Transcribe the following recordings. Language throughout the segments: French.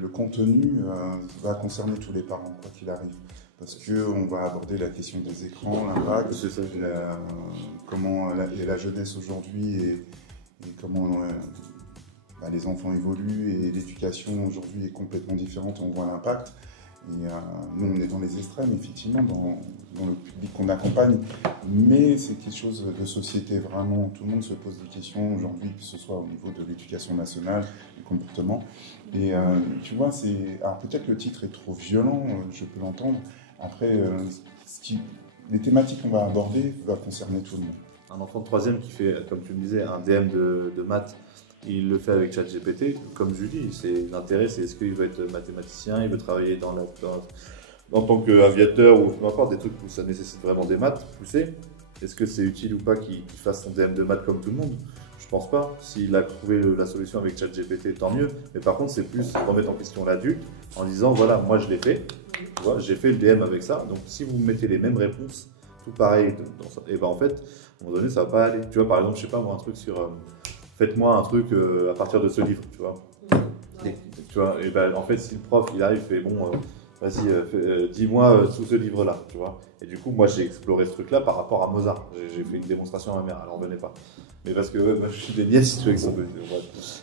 le contenu va concerner tous les parents, quoi qu'il arrive. Parce qu'on va aborder la question des écrans, l'impact, comment la jeunesse aujourd'hui et comment les enfants évoluent et l'éducation aujourd'hui est complètement différente, on voit l'impact. Et nous, on est dans les extrêmes, effectivement, dans le public qu'on accompagne, mais c'est quelque chose de société, vraiment. Tout le monde se pose des questions aujourd'hui, que ce soit au niveau de l'éducation nationale, du comportement. Et tu vois, alors peut-être le titre est trop violent, je peux l'entendre. Après, les thématiques qu'on va aborder vont concerner tout le monde. Un enfant de 3e qui fait, comme tu me disais, un DM de maths, il le fait avec ChatGPT, comme je dis, l'intérêt c'est est-ce qu'il veut être mathématicien, il veut travailler en tant qu'aviateur ou peu importe, des trucs où ça nécessite vraiment des maths poussées. Est-ce que c'est utile ou pas qu'il fasse son DM de maths comme tout le monde? Je pense pas. S'il a trouvé la solution avec ChatGPT, tant mieux. Mais par contre, c'est plus remettre en question l'adulte en disant voilà, moi je l'ai fait, tu vois, j'ai fait le DM avec ça. Donc si vous mettez les mêmes réponses, tout pareil, et ben en fait, à un moment donné, ça va pas aller. Tu vois, par exemple, je sais pas moi, un truc sur faites-moi un truc à partir de ce livre, tu vois. Tu vois, et ben en fait, si le prof il arrive et fait bon, vas-y, dis-moi tout ce livre-là, tu vois. Et du coup, moi j'ai exploré ce truc-là par rapport à Mozart. J'ai fait une démonstration à ma mère, elle en venait pas. Mais parce que moi, je suis des nièces, tu vois, qui sont venues.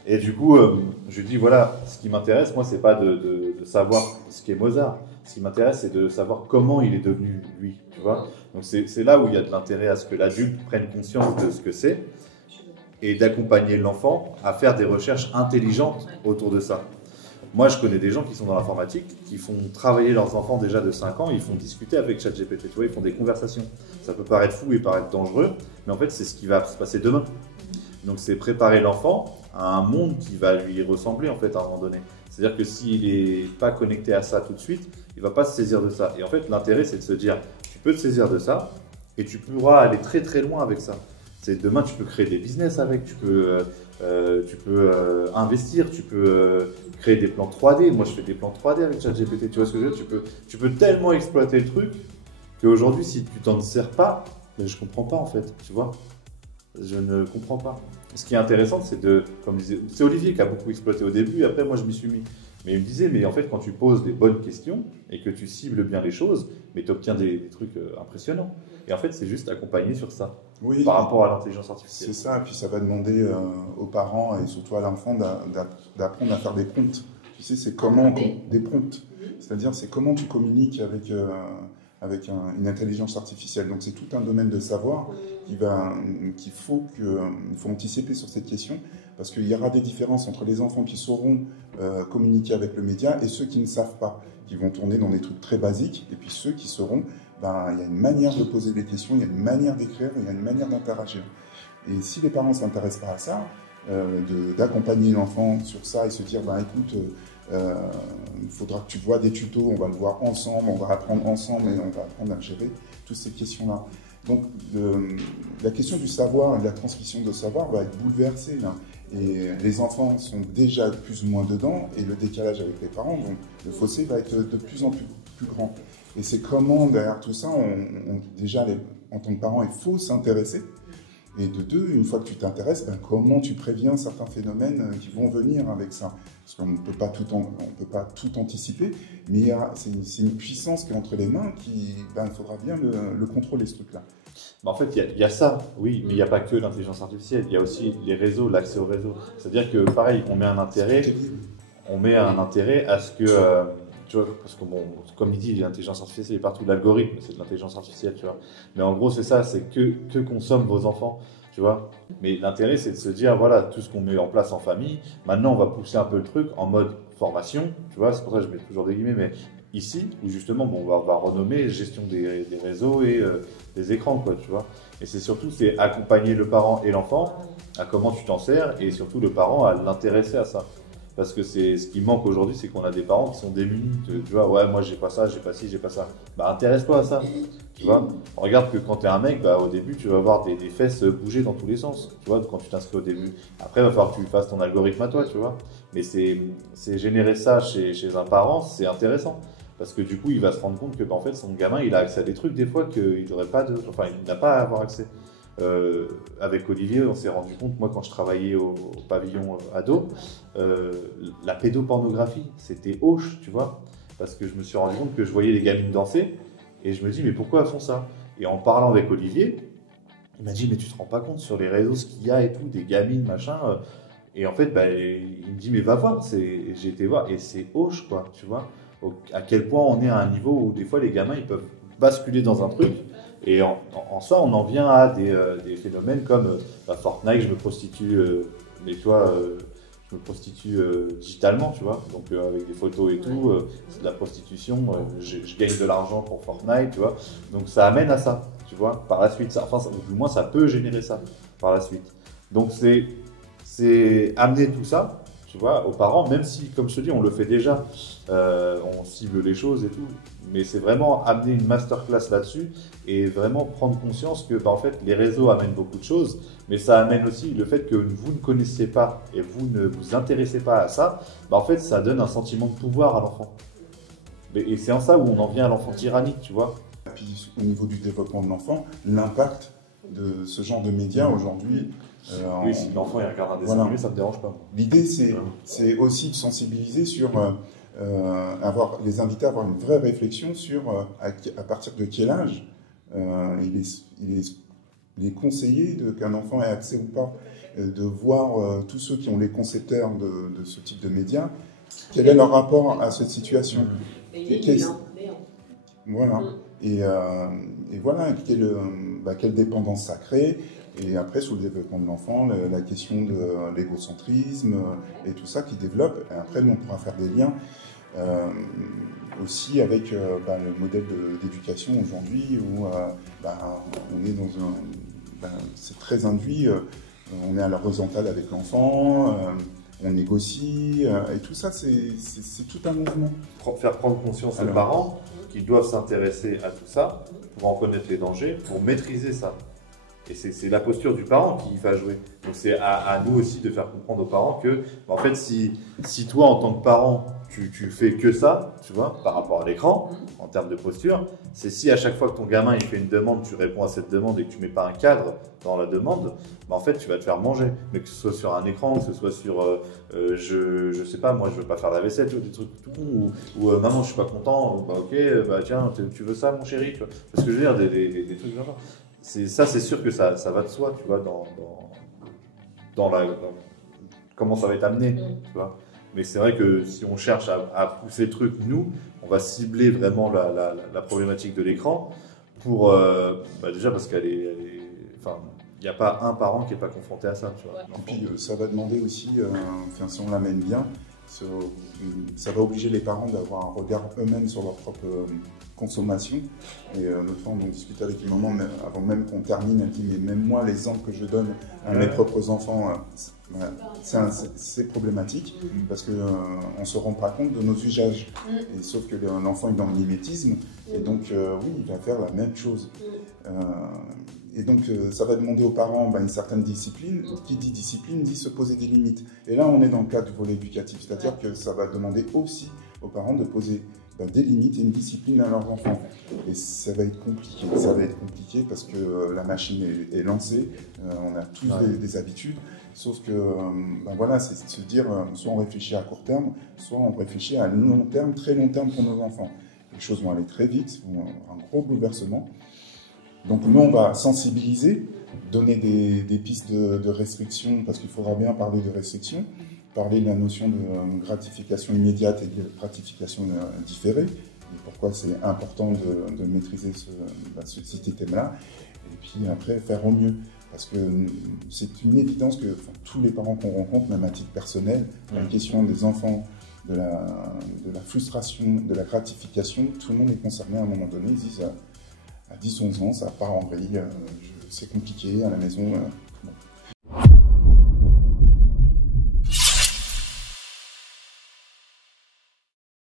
Et du coup, je lui dis voilà, ce qui m'intéresse, moi, c'est pas de savoir ce qu'est Mozart. Ce qui m'intéresse, c'est de savoir comment il est devenu lui, tu vois. Donc c'est là où il y a de l'intérêt à ce que l'adulte prenne conscience de ce que c'est et d'accompagner l'enfant à faire des recherches intelligentes autour de ça. Moi, je connais des gens qui sont dans l'informatique, qui font travailler leurs enfants déjà de 5 ans, ils font discuter avec ChatGPT, tu vois, ils font des conversations. Ça peut paraître fou et paraître dangereux, mais en fait, c'est ce qui va se passer demain. Donc, c'est préparer l'enfant à un monde qui va lui ressembler, en fait, à un moment donné. C'est-à-dire que s'il n'est pas connecté à ça tout de suite, il ne va pas se saisir de ça. Et en fait, l'intérêt, c'est de se dire, tu peux te saisir de ça, et tu pourras aller très très loin avec ça. Demain, tu peux créer des business avec, tu peux investir, tu peux créer des plans 3D. Moi, je fais des plans 3D avec ChatGPT, tu vois ce que je veux dire, tu peux tellement exploiter le truc qu'aujourd'hui, si tu t'en sers pas, ben, je comprends pas en fait, tu vois. Je ne comprends pas. Ce qui est intéressant, comme disait, c'est Olivier qui a beaucoup exploité au début, et après, moi, je m'y suis mis. Mais il me disait, mais en fait, quand tu poses des bonnes questions et que tu cibles bien les choses, mais tu obtiens des trucs impressionnants. Et en fait, c'est juste accompagner sur ça, oui, par rapport à l'intelligence artificielle. C'est ça, et puis ça va demander aux parents et surtout à l'enfant d'apprendre à faire des prompts. Tu sais, c'est comment des prompts. C'est-à-dire, c'est comment tu communiques avec une intelligence artificielle. Donc, c'est tout un domaine de savoir qu'il faut anticiper sur cette question, parce qu'il y aura des différences entre les enfants qui sauront communiquer avec le média et ceux qui ne savent pas, qui vont tourner dans des trucs très basiques, et puis ceux qui sauront, il y a une manière de poser des questions, il y a une manière d'écrire, il y a une manière d'interagir. Et si les parents ne s'intéressent pas à ça, d'accompagner l'enfant sur ça et se dire, écoute, il faudra que tu vois des tutos, on va le voir ensemble, on va apprendre ensemble et on va apprendre à gérer toutes ces questions-là. Donc, la question du savoir et de la transmission de savoir va être bouleversée, là. Et les enfants sont déjà plus ou moins dedans, et le décalage avec les parents, donc le fossé va être de plus en plus grand. Et c'est comment, derrière tout ça, déjà, en tant que parent, il faut s'intéresser. Et de deux, une fois que tu t'intéresses, comment tu préviens certains phénomènes qui vont venir avec ça. Parce qu'on ne peut pas tout anticiper, mais c'est une puissance qui est entre les mains, il faudra bien le contrôler, ce truc-là. En fait, il y a ça, oui, mais il n'y a pas que l'intelligence artificielle, il y a aussi les réseaux, l'accès au réseau. C'est-à-dire que, pareil, on met un intérêt à ce que, tu vois, parce que, bon, comme il dit, l'intelligence artificielle est partout, l'algorithme, c'est de l'intelligence artificielle, tu vois. Mais en gros, c'est ça, c'est que consomment vos enfants, tu vois. Mais l'intérêt, c'est de se dire, voilà, tout ce qu'on met en place en famille, maintenant, on va pousser un peu le truc en mode formation, tu vois, c'est pour ça que je mets toujours des guillemets, mais ici, où justement, on va renommer gestion des réseaux et des écrans, quoi, tu vois. Et c'est accompagner le parent et l'enfant à comment tu t'en sers, et surtout le parent à l'intéresser à ça. Parce que c'est ce qui manque aujourd'hui, c'est qu'on a des parents qui sont démunis. Tu vois, ouais, moi j'ai pas ça, j'ai pas ci, j'ai pas ça. Intéresse-toi à ça. Tu vois, regarde que quand t'es un mec, au début, tu vas voir des fesses bouger dans tous les sens. Tu vois, quand tu t'inscris au début. Après, il va falloir que tu fasses ton algorithme à toi, tu vois. Mais c'est générer ça chez un parent, c'est intéressant. Parce que du coup, il va se rendre compte que, en fait, son gamin, il a accès à des trucs, des fois, qu'il n'aurait pas il n'a pas à avoir accès. avec Olivier, on s'est rendu compte, moi quand je travaillais au pavillon ado, la pédopornographie, c'était hoche, tu vois, parce que je me suis rendu compte que je voyais les gamines danser, et je me dis, mais pourquoi elles font ça? Et en parlant avec Olivier, il m'a dit, mais tu te rends pas compte sur les réseaux ce qu'il y a et tout, des gamines, machin. Et en fait, bah, il me dit, mais va voir. J'ai été voir, et c'est hoche, quoi, tu vois. À quel point on est à un niveau où des fois les gamins, ils peuvent basculer dans un truc. Et en soi, on en vient à des phénomènes comme Fortnite, je me prostitue, mais tu vois, je me prostitue digitalement, tu vois, donc avec des photos et tout, c'est de la prostitution, je gagne de l'argent pour Fortnite, tu vois, donc ça amène à ça, tu vois, par la suite, ou du moins ça peut générer ça par la suite. Donc c'est amener tout ça, tu vois, aux parents, même si, comme je te dis, on le fait déjà, on cible les choses et tout, mais c'est vraiment amener une masterclass là-dessus et vraiment prendre conscience que, bah, en fait, les réseaux amènent beaucoup de choses, mais ça amène aussi le fait que vous ne connaissiez pas et vous ne vous intéressez pas à ça, bah, en fait, ça donne un sentiment de pouvoir à l'enfant. Et c'est en ça où on en vient à l'enfant tyrannique, tu vois. Et puis, au niveau du développement de l'enfant, l'impact de ce genre de médias aujourd'hui. Oui, si l'enfant il regarde un dessin animé, ça ne me dérange pas. L'idée, c'est aussi de sensibiliser sur les inviter à avoir une vraie réflexion sur à partir de quel âge il est conseillé qu'un enfant ait accès ou pas, de voir tous ceux qui ont les concepteurs de ce type de médias, quel est leur rapport à cette situation. Voilà. Et voilà, quelle dépendance ça crée. Et après, sur le développement de l'enfant, la question de l'égocentrisme et tout ça qui développe. Et après, nous, on pourra faire des liens aussi avec le modèle d'éducation aujourd'hui où on est dans c'est très induit. On est à l'horizontale avec l'enfant, on négocie, et tout ça, c'est tout un mouvement. Faire prendre conscience aux parents qui doivent s'intéresser à tout ça pour en connaître les dangers, pour maîtriser ça. Et c'est la posture du parent qui va jouer. Donc c'est à nous aussi de faire comprendre aux parents que, en fait, si toi, en tant que parent, tu fais que ça, tu vois, par rapport à l'écran, en termes de posture, c'est si à chaque fois que ton gamin il fait une demande, tu réponds à cette demande et que tu mets pas un cadre dans la demande, en fait, tu vas te faire manger. Mais que ce soit sur un écran, que ce soit sur, je sais pas, moi, je veux pas faire la vaisselle, tu vois, des trucs tout cons, ou maman, je suis pas content, ok, tiens, tu veux ça, mon chéri, tu vois. Parce que je veux dire, des trucs genre. C'est sûr que ça va de soi, tu vois, dans comment ça va être amené, tu vois. Mais c'est vrai que si on cherche à pousser le truc, nous, on va cibler vraiment la problématique de l'écran pour, déjà parce qu'elle est enfin, il n'y a pas un parent qui n'est pas confronté à ça, tu vois. Et puis ça va demander aussi, si on l'amène bien, ça va obliger les parents d'avoir un regard eux-mêmes sur leur propre consommation. Et l'autre fois, on discutait avec une maman, avant même qu'on termine, elle dit, mais même moi, l'exemple que je donne à mes propres enfants, c'est problématique, parce qu'on ne se rend pas compte de nos usages. Et sauf que l'enfant est dans le mimétisme, et donc oui, il va faire la même chose. Et donc, ça va demander aux parents une certaine discipline. Qui dit discipline dit se poser des limites. Et là, on est dans le cadre du volet éducatif. C'est-à-dire que ça va demander aussi aux parents de poser des limites et une discipline à leurs enfants. Et ça va être compliqué. Ça va être compliqué parce que la machine est lancée. On a tous des habitudes. Sauf que, voilà, c'est de se dire, soit on réfléchit à court terme, soit on réfléchit à long terme, très long terme pour nos enfants. Les choses vont aller très vite, vont avoir un gros bouleversement. Donc nous, on va sensibiliser, donner des pistes de restriction, parce qu'il faudra bien parler de restriction, parler de la notion de gratification immédiate et de gratification différée, et pourquoi c'est important de maîtriser cet item-là, et puis après faire au mieux. Parce que c'est une évidence que tous les parents qu'on rencontre, même à titre personnel, la question des enfants, de la frustration, de la gratification, tout le monde est concerné à un moment donné, ils disent à 10-11 ans, ça part en vrille, c'est compliqué à la maison.